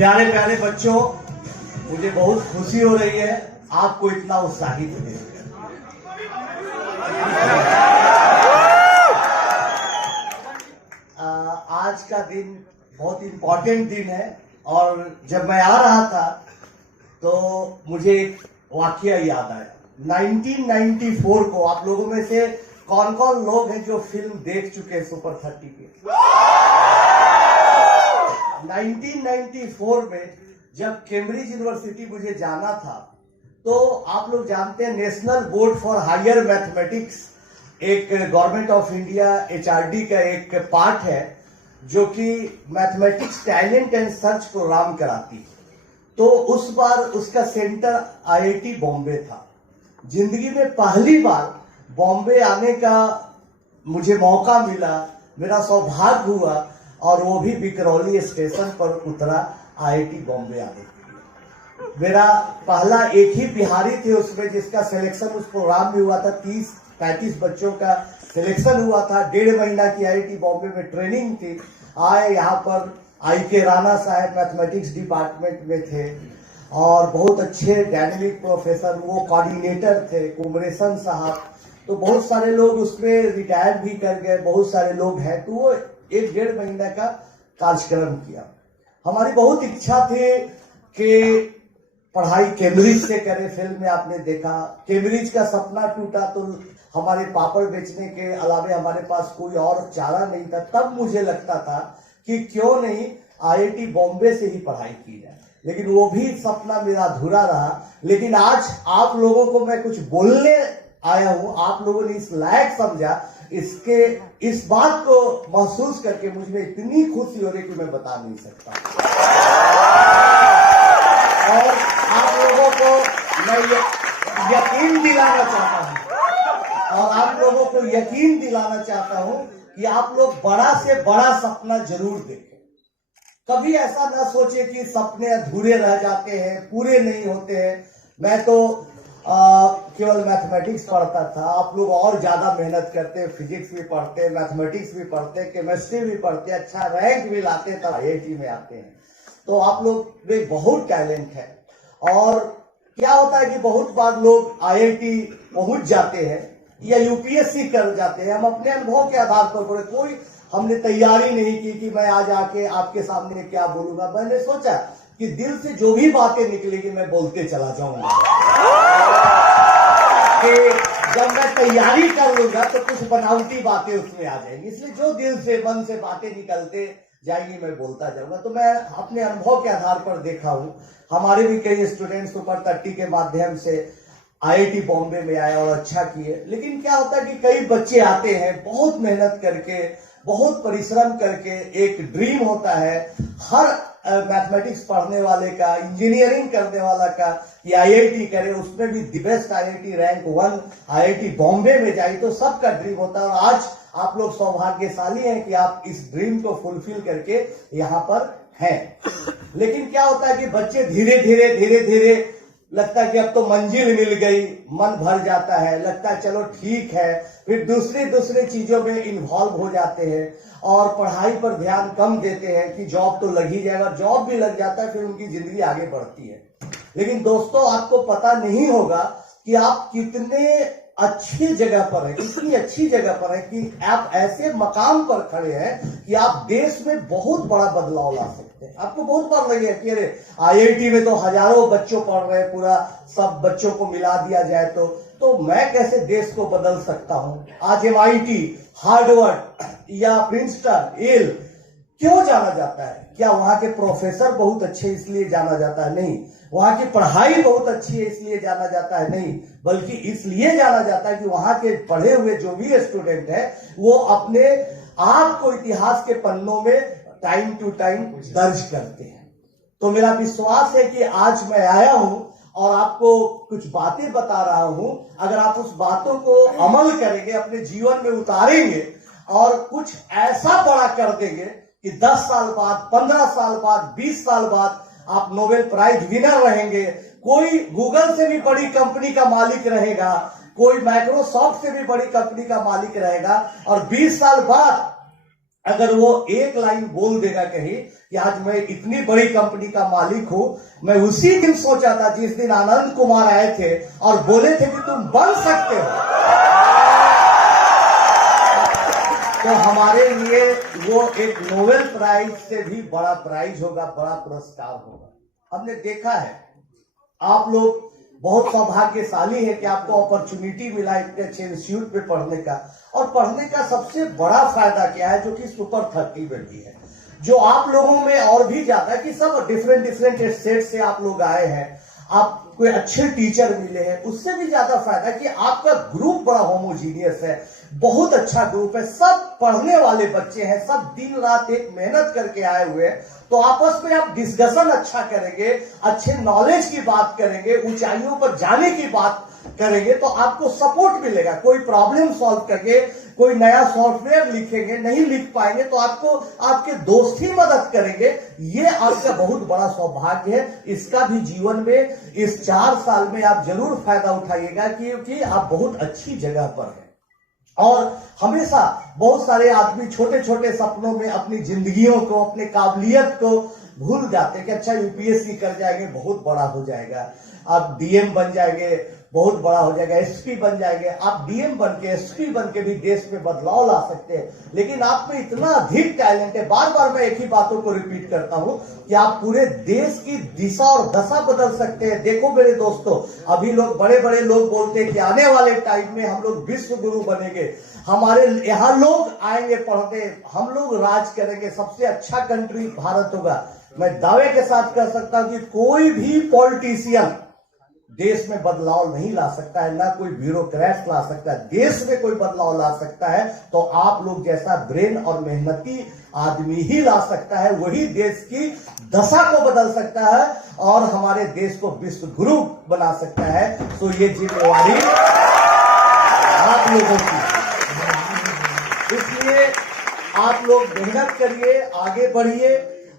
प्यारे प्यारे बच्चों, मुझे बहुत खुशी हो रही है आपको इतना उत्साहित देखकर। आज का दिन बहुत इम्पोर्टेंट दिन है और जब मैं आ रहा था तो मुझे एक वाकया याद आया। 1994 को आप लोगों में से कौन कौन लोग हैं जो फिल्म देख चुके हैं सुपर 30 के? 1994 में जब कैम्ब्रिज यूनिवर्सिटी मुझे जाना था तो आप लोग जानते हैं national board for higher mathematics एक गवर्नमेंट ऑफ इंडिया HRD का एक पार्ट है जो कि mathematics talent and search programme कराती है। तो उस बार उसका सेंटर IIT बॉम्बे था। जिंदगी में पहली बार बॉम्बे आने का मुझे मौका मिला, मेरा सौभाग्य हुआ और वो भी बिकरौली स्टेशन पर उतरा IIT बॉम्बे आने के लिए। मेरा पहला एक ही बिहारी थे उसमें जिसका सिलेक्शन उस प्रोग्राम में हुआ था। 30-35 बच्चों का सिलेक्शन हुआ था। 1.5 महीना की IIT बॉम्बे में ट्रेनिंग थी। आए यहाँ पर IK राणा साहब मैथमेटिक्स डिपार्टमेंट में थे और बहुत अच्छे डायनेमिक प्रोफेसर, वो कोऑर्डिनेटर थे कुमरेशन साहब। तो बहुत सारे लोग उसमें रिटायर भी कर गए, बहुत सारे लोग हैं। तो वो 1-1.5 महीना का कार्यक्रम किया। हमारी बहुत इच्छा थी कि पढ़ाई कैम्ब्रिज से करें। फिल्म में आपने देखा कैम्ब्रिज का सपना टूटा तो हमारे पापड़ बेचने के अलावे हमारे पास कोई और चारा नहीं था। तब मुझे लगता था कि क्यों नहीं IIT बॉम्बे से ही पढ़ाई की जाए, लेकिन वो भी सपना मेरा अधूरा रहा। लेकिन आज आप लोगों को मैं कुछ बोलने आया हूं, आप लोगों ने इस लायक समझा, इस बात को महसूस करके मुझ में इतनी खुशी हो रही कि मैं बता नहीं सकता। और आप लोगों को मैं यकीन दिलाना चाहता हूं और आप लोगों को यकीन दिलाना चाहता हूं कि आप लोग बड़ा से बड़ा सपना जरूर देखें। कभी ऐसा ना सोचे कि सपने अधूरे रह जाते हैं, पूरे नहीं होते हैं। मैं तो केवल मैथमेटिक्स पढ़ता था, आप लोग और ज्यादा मेहनत करते, फिजिक्स भी पढ़ते, मैथमेटिक्स भी पढ़ते, केमिस्ट्री भी पढ़ते, अच्छा रैंक भी लाते, तब IIT में आते हैं। तो आप लोग में बहुत टैलेंट है। और क्या होता है कि बहुत बार लोग IIT पहुंच जाते हैं या UPSC कर जाते हैं। हम अपने अनुभव के आधार पर कोई हमने तैयारी नहीं की कि मैं आज आके आपके सामने क्या बोलूंगा। मैंने सोचा कि दिल से जो भी बातें निकलेगी मैं बोलते चला जाऊंगा कि जब मैं तैयारी कर लूंगा तो कुछ बनावटी बातें उसमें आ जाएंगी। इसलिए जो दिल से मन से बातें निकलते जाएंगी मैं बोलता जाऊंगा। तो मैं अपने अनुभव के आधार पर देखा हूं, हमारे भी कई स्टूडेंट्स सुपर 30 के माध्यम से IIT बॉम्बे में आए और अच्छा किए। लेकिन क्या होता है कि कई बच्चे आते हैं बहुत मेहनत करके, बहुत परिश्रम करके। एक ड्रीम होता है हर मैथमेटिक्स पढ़ने वाले का, इंजीनियरिंग करने वाला का कि IIT करे, उसमें भी the best IIT rank 1 IIT Bombay में जाए। तो सबका ड्रीम होता है और आज आप लोग सौभाग्यशाली हैं कि आप इस ड्रीम को फुलफिल करके यहाँ पर हैं। लेकिन क्या होता है कि बच्चे धीरे धीरे लगता है कि अब तो मंजिल मिल गई, मन भर जाता है, लगता है चलो ठीक है। फिर दूसरी चीजों में इन्वॉल्व हो जाते हैं और पढ़ाई पर ध्यान कम देते हैं कि जॉब तो लग ही जाएगा। जॉब भी लग जाता है, फिर उनकी जिंदगी आगे बढ़ती है। लेकिन दोस्तों, आपको पता नहीं होगा कि आप कितने अच्छी जगह पर है, इतनी अच्छी जगह पर है कि आप ऐसे मकाम पर खड़े हैं कि आप देश में बहुत बड़ा बदलाव ला सकते हैं। आपको बहुत बार लगे कि अरे IIT में तो हजारों बच्चों पढ़ रहे हैं, पूरा सब बच्चों को मिला दिया जाए तो मैं कैसे देश को बदल सकता हूं। आज MIT, हार्वर्ड या प्रिंसटन, येल क्यों जाना जाता है? क्या वहां के प्रोफेसर बहुत अच्छे इसलिए जाना जाता है? नहीं। वहां की पढ़ाई बहुत अच्छी है इसलिए जाना जाता है? नहीं। बल्कि इसलिए जाना जाता है कि वहां के पढ़े हुए जो भी स्टूडेंट है वो अपने आप को इतिहास के पन्नों में टाइम टू टाइम दर्ज करते हैं। तो मेरा विश्वास है कि आज मैं आया हूं और आपको कुछ बातें बता रहा हूं। अगर आप उस बातों को अमल करेंगे, अपने जीवन में उतारेंगे और कुछ ऐसा बड़ा कर देंगे कि 10 साल बाद, 15 साल बाद, 20 साल बाद आप नोबेल प्राइज विनर रहेंगे। कोई गूगल से भी बड़ी कंपनी का मालिक रहेगा, कोई माइक्रोसॉफ्ट से भी बड़ी कंपनी का मालिक रहेगा और 20 साल बाद अगर वो एक लाइन बोल देगा कहीं कि आज मैं इतनी बड़ी कंपनी का मालिक हूं। मैं उसी दिन सोचा था जिस दिन आनंद कुमार आए थे और बोले थे कि तुम बन सकते हो, तो हमारे लिए वो एक नोबेल प्राइज से भी बड़ा प्राइज होगा, बड़ा पुरस्कार होगा। हमने देखा है आप लोग बहुत सौभाग्यशाली है कि आपको अपॉर्चुनिटी मिला इतने अच्छे इंस्टीट्यूट में पढ़ने का। और पढ़ने का सबसे बड़ा फायदा क्या है, जो कि सुपर 30 में भी है, जो आप लोगों में और भी ज्यादा कि सब डिफरेंट स्टेट से आप लोग आए हैं, आप कोई अच्छे टीचर मिले हैं, उससे भी ज्यादा फायदा कि आपका ग्रुप बड़ा होमोजीनियस है, बहुत अच्छा ग्रुप है, सब पढ़ने वाले बच्चे हैं, सब दिन रात एक मेहनत करके आए हुए हैं। तो आपस में आप डिस्कशन अच्छा करेंगे, अच्छे नॉलेज की बात करेंगे, ऊंचाइयों पर जाने की बात करेंगे, तो आपको सपोर्ट मिलेगा। कोई प्रॉब्लम सॉल्व करके कोई नया सॉफ्टवेयर लिखेंगे, नहीं लिख पाएंगे तो आपको आपके दोस्त ही मदद करेंगे। ये आपका बहुत बड़ा सौभाग्य है। इसका भी जीवन में इस 4 साल में आप जरूर फायदा उठाइएगा, क्योंकि आप बहुत अच्छी जगह पर हैं। और हमेशा बहुत सारे आदमी छोटे छोटे सपनों में अपनी जिंदगियों को, अपने काबिलियत को भूल जाते हैं कि अच्छा यूपीएससी कर जाएंगे, बहुत बड़ा हो जाएगा, आप डीएम बन जाएंगे, बहुत बड़ा हो जाएगा, एसपी बन जाएंगे। आप डीएम बन के, एसपी बन के भी देश में बदलाव ला सकते हैं। लेकिन आप में इतना अधिक टैलेंट है, बार बार मैं एक ही बातों को रिपीट करता हूं कि आप पूरे देश की दिशा और दशा बदल सकते हैं। देखो मेरे दोस्तों, अभी लोग बड़े बड़े लोग बोलते हैं कि आने वाले टाइम में हम लोग विश्व गुरु बनेंगे, हमारे यहाँ लोग आएंगे पढ़ते, हम लोग राज करेंगे, सबसे अच्छा कंट्री भारत होगा। मैं दावे के साथ कह सकता हूं कि कोई भी पॉलिटिशियन देश में बदलाव नहीं ला सकता है, ना कोई ब्यूरोक्रेट ला सकता है। देश में कोई बदलाव ला सकता है तो आप लोग जैसा ब्रेन और मेहनती आदमी ही ला सकता है, वही देश की दशा को बदल सकता है और हमारे देश को विश्व गुरु बना सकता है। तो ये जिम्मेवारी आप लोगों की, इसलिए आप लोग मेहनत करिए, आगे बढ़िए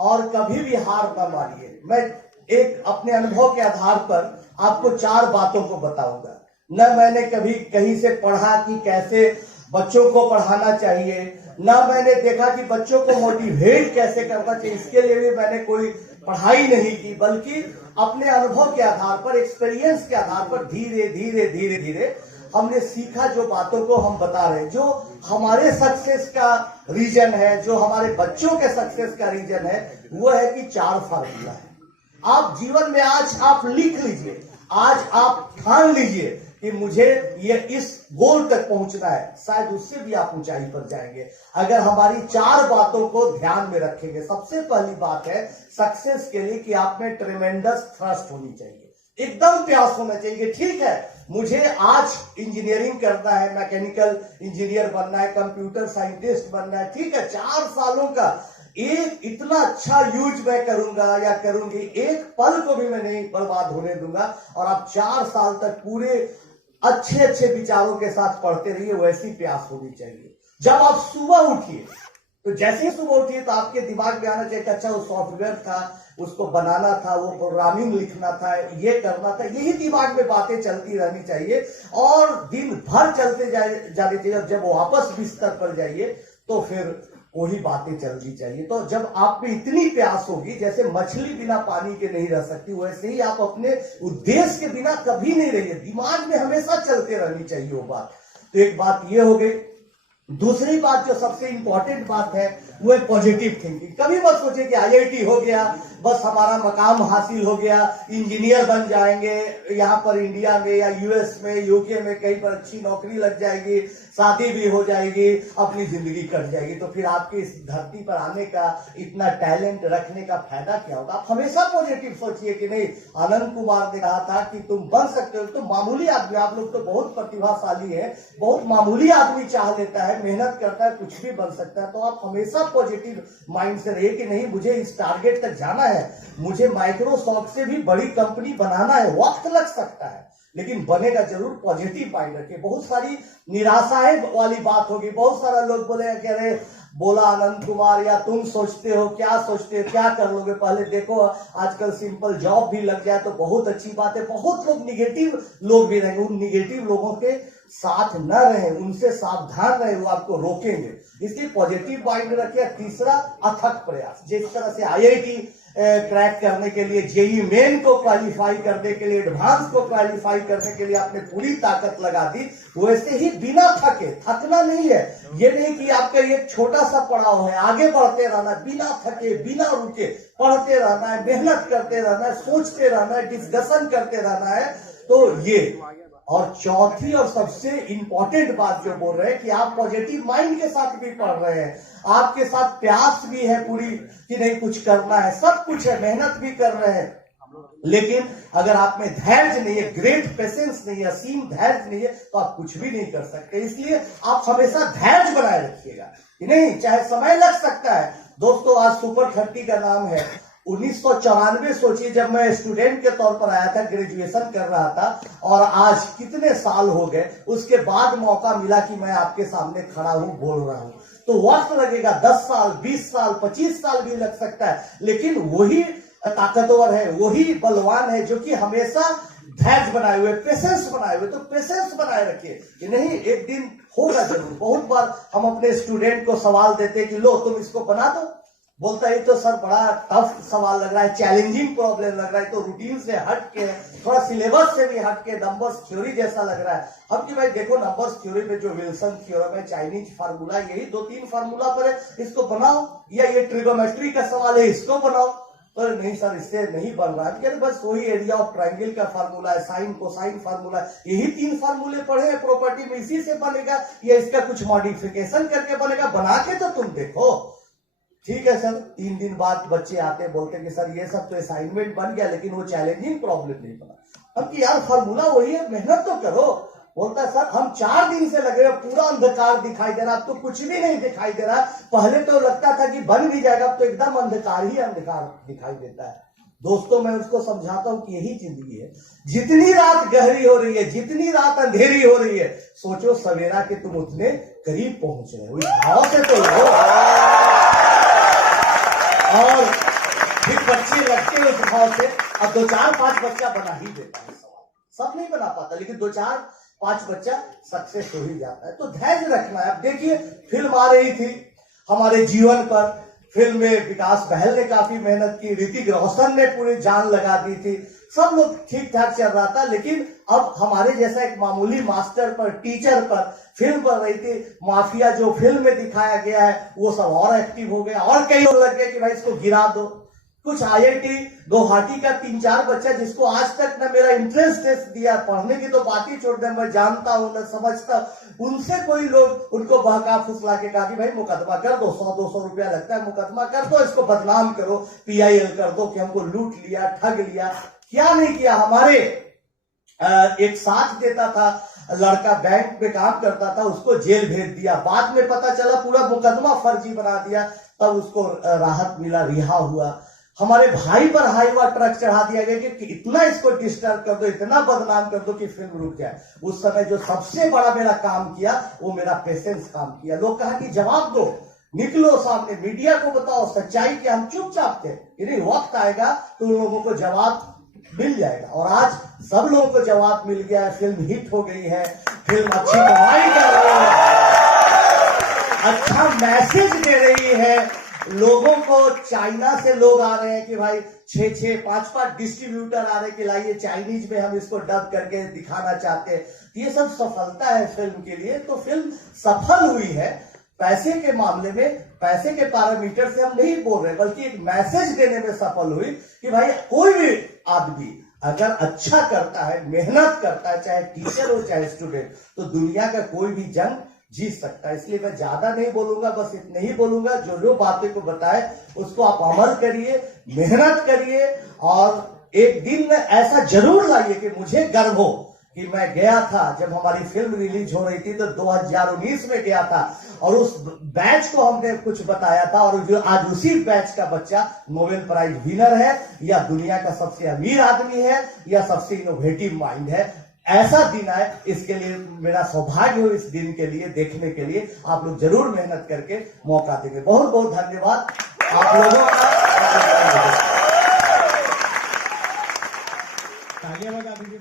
और कभी भी हार न मानिए। मैं एक अपने अनुभव के आधार पर आपको 4 बातों को बताऊंगा। न मैंने कभी कहीं से पढ़ा कि कैसे बच्चों को पढ़ाना चाहिए, न मैंने देखा कि बच्चों को मोटिवेट कैसे करना चाहिए, इसके लिए भी मैंने कोई पढ़ाई नहीं की, बल्कि अपने अनुभव के आधार पर, एक्सपीरियंस के आधार पर धीरे धीरे धीरे धीरे हमने सीखा। जो बातों को हम बता रहे हैं, जो हमारे सक्सेस का रीजन है, जो हमारे बच्चों के सक्सेस का रीजन है, वो है कि 4 फार्मूला है। आप जीवन में आज आप लिख लीजिए, आज आप ठान लीजिए कि मुझे ये इस गोल तक पहुंचना है, शायद उससे भी आप ऊंचाई पर जाएंगे अगर हमारी 4 बातों को ध्यान में रखेंगे। सबसे पहली बात है सक्सेस के लिए कि आप में ट्रेमेंडस थ्रस्ट होनी चाहिए, एकदम प्यास होना चाहिए। ठीक है, मुझे आज इंजीनियरिंग करना है, मैकेनिकल इंजीनियर बनना है, कंप्यूटर साइंटिस्ट बनना है, ठीक है, 4 सालों का एक इतना अच्छा यूज मैं करूंगा या करूंगी, एक पल को भी मैं नहीं बर्बाद होने दूंगा। और आप 4 साल तक पूरे अच्छे अच्छे विचारों के साथ पढ़ते रहिए, वैसी प्यास होनी चाहिए। जब आप सुबह उठिए तो जैसे ही सुबह उठिए तो आपके दिमाग में आना चाहिए कि अच्छा वो सॉफ्टवेयर था, उसको बनाना था, वो प्रोग्रामिंग लिखना था, ये करना था, यही दिमाग में बातें चलती रहनी चाहिए और दिन भर चलते जाने चाहिए। जब वापस बिस्तर पर जाइए तो फिर वही बातें चलनी चाहिए। तो जब आप में इतनी प्यास होगी, जैसे मछली बिना पानी के नहीं रह सकती, वैसे ही आप अपने उद्देश्य के बिना कभी नहीं रहिए, दिमाग में हमेशा चलते रहनी चाहिए वो बात। तो एक बात ये हो गई। दूसरी बात जो सबसे इंपॉर्टेंट बात है वो है पॉजिटिव थिंकिंग। कभी मत सोचे कि आईआईटी हो गया, बस हमारा मकाम हासिल हो गया, इंजीनियर बन जाएंगे, यहाँ पर इंडिया में या यूएस में, यूके में कहीं पर अच्छी नौकरी लग जाएगी, शादी भी हो जाएगी, अपनी जिंदगी कट जाएगी, तो फिर आपके इस धरती पर आने का, इतना टैलेंट रखने का फायदा क्या होगा। आप हमेशा पॉजिटिव सोचिए कि नहीं, आनंद कुमार ने कहा था कि तुम बन सकते हो। तो मामूली आदमी, आप लोग तो बहुत प्रतिभाशाली है, बहुत मामूली आदमी चाह लेता है, मेहनत करता है, कुछ भी बन सकता है। तो आप हमेशा पॉजिटिव माइंड से रहिए कि नहीं, मुझे इस टारगेट तक जाना है, मुझे माइक्रोसॉफ्ट से भी बड़ी कंपनी बनाना है। वक्त लग सकता है लेकिन बनेगा जरूर। पॉजिटिव माइंड रखिए। बहुत सारी निराशाएं वाली बात होगी, बहुत सारा लोग बोले कि अरे बोला आनंद कुमार, या तुम सोचते हो, क्या सोचते हो, क्या कर लोगे। पहले देखो आजकल सिंपल जॉब भी लग जाए तो बहुत अच्छी बात है। बहुत लोग निगेटिव लोग भी रहेंगे, उन निगेटिव लोगों के साथ न रहे, उनसे सावधान रहे, वो आपको रोकेंगे। इसलिए पॉजिटिव माइंड रखिए। तीसरा, अथक प्रयास। जिस तरह से आईआईटी क्रैक करने के लिए, जेई मेन को क्वालिफाई करने के लिए, एडवांस को क्वालिफाई करने के लिए आपने पूरी ताकत लगा दी, वैसे ही बिना थके, थकना नहीं है। ये नहीं कि आपका ये छोटा सा पड़ाव है, आगे बढ़ते रहना है, बिना थके, बिना रुके पढ़ते रहना है, मेहनत करते रहना है, सोचते रहना है, डिस्कशन करते रहना है। तो ये, और चौथी और सबसे इंपॉर्टेंट बात जो बोल रहे हैं कि आप पॉजिटिव माइंड के साथ भी पढ़ रहे हैं, आपके साथ प्यास भी है पूरी कि नहीं कुछ करना है, सब कुछ है, मेहनत भी कर रहे हैं, लेकिन अगर आप में धैर्य नहीं है, ग्रेट पेशेंस नहीं है, असीम धैर्य नहीं है, तो आप कुछ भी नहीं कर सकते। इसलिए आप हमेशा धैर्य बनाए रखिएगा कि नहीं, चाहे समय लग सकता है। दोस्तों, आज सुपर 30 का नाम है। 1994 सोचिए, जब मैं स्टूडेंट के तौर पर आया था, ग्रेजुएशन कर रहा था, और आज कितने साल हो गए, उसके बाद मौका मिला कि मैं आपके सामने खड़ा हूं, बोल रहा हूं। तो वक्त लगेगा, 10 साल, 20 साल, 25 साल भी लग सकता है, लेकिन वही ताकतवर है, वही बलवान है जो कि हमेशा धैर्य बनाए हुए, पेशेंस बनाए हुए। तो पेशेंस बनाए रखिए कि नहीं, एक दिन होगा जरूर। बहुत बार हम अपने स्टूडेंट को सवाल देते कि लो तुम इसको बना दो, बोलता है तो सर बड़ा टफ सवाल लग रहा है, चैलेंजिंग प्रॉब्लम लग रहा है, तो रूटीन से हट के, थोड़ा सिलेबस से भी हट के, नंबर्स थ्योरी जैसा लग रहा है। हम कि भाई देखो, नंबर्स थ्योरी में जो विल्सन थ्योरम है, चाइनीज फार्मूला, यही 2-3 फार्मूला पर है, इसको बनाओ, या ये ट्रिगोमेट्री का सवाल है, इसको बनाओ। पर नहीं सर, इससे नहीं बन रहा है। बस वही एरिया ऑफ ट्राइंगल का फार्मूला है, साइन कोसाइन फार्मूला है, यही 3 फार्मूले पढ़े हैं प्रॉपर्टी में, इसी से बनेगा, या इसका कुछ मॉडिफिकेशन करके बनेगा। बना के तो तुम देखो। ठीक है सर, 3 दिन बाद बच्चे आते बोलते कि सर ये सब तो असाइनमेंट बन गया, लेकिन वो चैलेंजिंग प्रॉब्लम नहीं बना। अब कि यार फार्मूला वही है, मेहनत तो करो। बोलता है सर हम 4 दिन से लगे हुए, पूरा अंधकार दिखाई दे रहा, अब तो कुछ भी नहीं दिखाई दे रहा। पहले तो लगता था कि बन भी जाएगा, अब तो एकदम अंधकार ही अंधकार दिखाई देता है। दोस्तों, मैं उसको समझाता हूं कि यही जिंदगी है। जितनी रात गहरी हो रही है, जितनी रात अंधेरी हो रही है, सोचो सवेरा के तुम उतने करीब पहुंच रहे हो। इस भाव से तो लो। और फिर बच्चे लगते हैं उस भाव से। अब 2-4-5 बच्चा बना ही देता है सवाल, सब नहीं बना पाता, लेकिन 2-4-5 बच्चा सक्सेस हो ही जाता है। तो धैर्य रखना है। अब देखिए, फिल्म आ रही थी हमारे जीवन पर, फिल्म में विकास बहल ने काफी मेहनत की, ऋतिक रोशन ने पूरी जान लगा दी थी, सब लोग ठीक ठाक चल रहा था। लेकिन अब हमारे जैसा एक मामूली मास्टर पर, टीचर पर फिल्म बन रही थी। माफिया जो फिल्म में दिखाया गया है, वो सब और एक्टिव हो गया, और कई लोग लग गए कि भाई इसको गिरा दो। कुछ आईआईटी गुवाहाटी का 3-4 बच्चा, जिसको आज तक न मेरा इंटरेस्ट टेस्ट दिया, पढ़ने की तो बात ही छोड़ दे, मैं जानता हूं न समझता, उनसे कोई लोग उनको बहका फुसला के कहा कि भाई मुकदमा कर दो, 100-200 रुपया लगता है, मुकदमा कर दो, इसको बदनाम करो, PIL कर दो कि हमको लूट लिया, ठग लिया। क्या नहीं किया। हमारे एक साथ देता था लड़का, बैंक में काम करता था, उसको जेल भेज दिया। बाद में पता चला पूरा मुकदमा फर्जी बना दिया, तब उसको राहत मिला, रिहा हुआ। हमारे भाई पर हाईवा ट्रक चढ़ा दिया गया कि इतना इसको डिस्टर्ब कर दो, इतना बदनाम कर दो कि फिल्म रुक जाए। उस समय जो सबसे बड़ा मेरा काम किया, वो मेरा पेशेंस काम किया। लोग कहा कि जवाब दो, निकलो सामने, मीडिया को बताओ सच्चाई की। हम चुपचाप थे, नहीं वक्त आएगा तो उन लोगों को जवाब मिल जाएगा। और आज सब लोगों को जवाब मिल गया है, फिल्म हिट हो गई है, फिल्म अच्छी कमाई कर रही है, अच्छा मैसेज दे रही है लोगों को। चाइना से लोग आ रहे हैं कि भाई 6-6, 5-5 डिस्ट्रीब्यूटर आ रहे हैं कि लाइए चाइनीज में हम इसको डब करके दिखाना चाहते हैं। ये सब सफलता है फिल्म के लिए। तो फिल्म सफल हुई है। पैसे के मामले में, पैसे के पैरामीटर से हम नहीं बोल रहे, बल्कि एक मैसेज देने में सफल हुई कि भाई कोई भी आदमी अगर अच्छा करता है, मेहनत करता है, चाहे टीचर हो चाहे स्टूडेंट, तो दुनिया का कोई भी जंग जीत सकता है। इसलिए मैं ज्यादा नहीं बोलूंगा, बस इतने ही बोलूंगा। जो बातें को बताए उसको आप अमल करिए, मेहनत करिए, और एक दिन में ऐसा जरूर लाइए कि मुझे गर्व हो कि मैं गया था, जब हमारी फिल्म रिलीज हो रही थी तो 2019 में गया था, और उस बैच को हमने कुछ बताया था, और जो आज उसी बैच का बच्चा नोबेल प्राइज विनर है, या दुनिया का सबसे अमीर आदमी है, या सबसे इनोवेटिव माइंड है। ऐसा दिन आए, इसके लिए मेरा सौभाग्य हो, इस दिन के लिए देखने के लिए आप लोग जरूर मेहनत करके मौका देंगे। बहुत बहुत धन्यवाद आप लोगों का। तालियां बजा दीजिए।